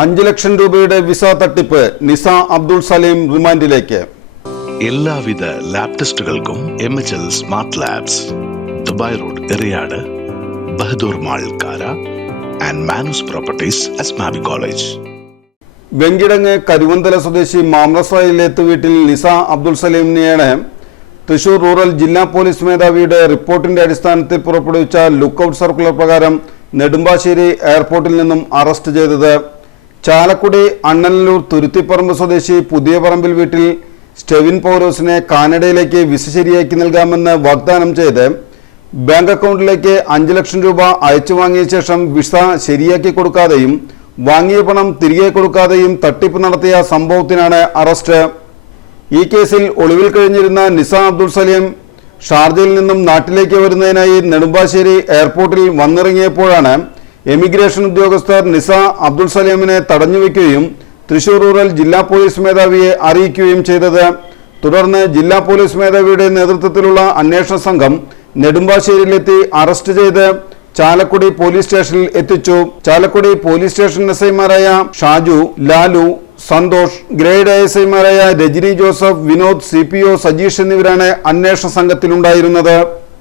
5 ലക്ഷം രൂപയുടെ വിസ തട്ടിപ്പ്. നിസ അബ്ദുൾ സലീം റിമാൻഡിലേക്ക്. എല്ലാവിധ ലാബ് ടെസ്റ്റുകൾക്കും MHL smart labs, Dubai road, Eriyad, Bahadur mall, Kara and Manus properties, Asmabi college. Venkitangu Karuvanthala സ്വദേശി മാമ്രസായിലേത്ത് വീട്ടിൽ നിസ അബ്ദുൾ സലീമിനെയാണ് തൃശൂർ റൂറൽ ജില്ലാ പോലീസ് മേധാവിയുടെ റിപ്പോർട്ടിന്റെ അടിസ്ഥാനത്തിൽ പുറപ്പെടുവിച്ച ലുക്കൌട്ട് സർക്കുലർ പ്രകാരം നെടുമ്പാശ്ശേരി എയർപോർട്ടിൽ നിന്നും അറസ്റ്റ് ചെയ്തത്. ചാലക്കുടി അണ്ണനല്ലൂർ തുരുത്തിപ്പറമ്പ് സ്വദേശി പുതിയ പറമ്പിൽ വീട്ടിൽ സ്റ്റെവിൻ പൗലോസിനെ കാനഡയിലേക്ക് വിസ ശരിയാക്കി നൽകാമെന്ന് വാഗ്ദാനം ചെയ്ത് ബാങ്ക് അക്കൗണ്ടിലേക്ക് 5 ലക്ഷം രൂപ അയച്ചു വാങ്ങിയ ശേഷം വിസ ശരിയാക്കി കൊടുക്കാതെയും വാങ്ങിയ പണം തിരികെ കൊടുക്കാതെയും തട്ടിപ്പ് നടത്തിയ സംഭവത്തിനാണ് അറസ്റ്റ്. ഈ കേസിൽ ഒളിവിൽ കഴിഞ്ഞിരുന്ന നിസ അബ്ദുൾ സലീം ഷാർജയിൽ നിന്നും നാട്ടിലേക്ക് വരുന്നതിനായി നെടുമ്പാശ്ശേരി എയർപോർട്ടിൽ വന്നിറങ്ങിയപ്പോഴാണ് എമിഗ്രേഷൻ ഉദ്യോഗസ്ഥർ നിസ അബ്ദുൾ സലീമിനെ തടഞ്ഞുവെക്കുകയും തൃശൂർ റൂറൽ ജില്ലാ പോലീസ് മേധാവിയെ അറിയിക്കുകയും ചെയ്തത്. തുടർന്ന് ജില്ലാ പോലീസ് മേധാവിയുടെ നേതൃത്വത്തിലുള്ള അന്വേഷണ സംഘം നെടുമ്പാശ്ശേരിയിലെത്തി അറസ്റ്റ് ചെയ്ത് ചാലക്കുടി പോലീസ് സ്റ്റേഷനിൽ എത്തിച്ചു. ചാലക്കുടി പോലീസ് സ്റ്റേഷൻ എസ്ഐമാരായ ഷാജു, ലാലു, സന്തോഷ്, ഗ്രേഡ് ASIമാരായ രജനി ജോസഫ്, വിനോദ്, CPO സജീഷ് എന്നിവരാണ് അന്വേഷണ സംഘത്തിലുണ്ടായിരുന്നത്.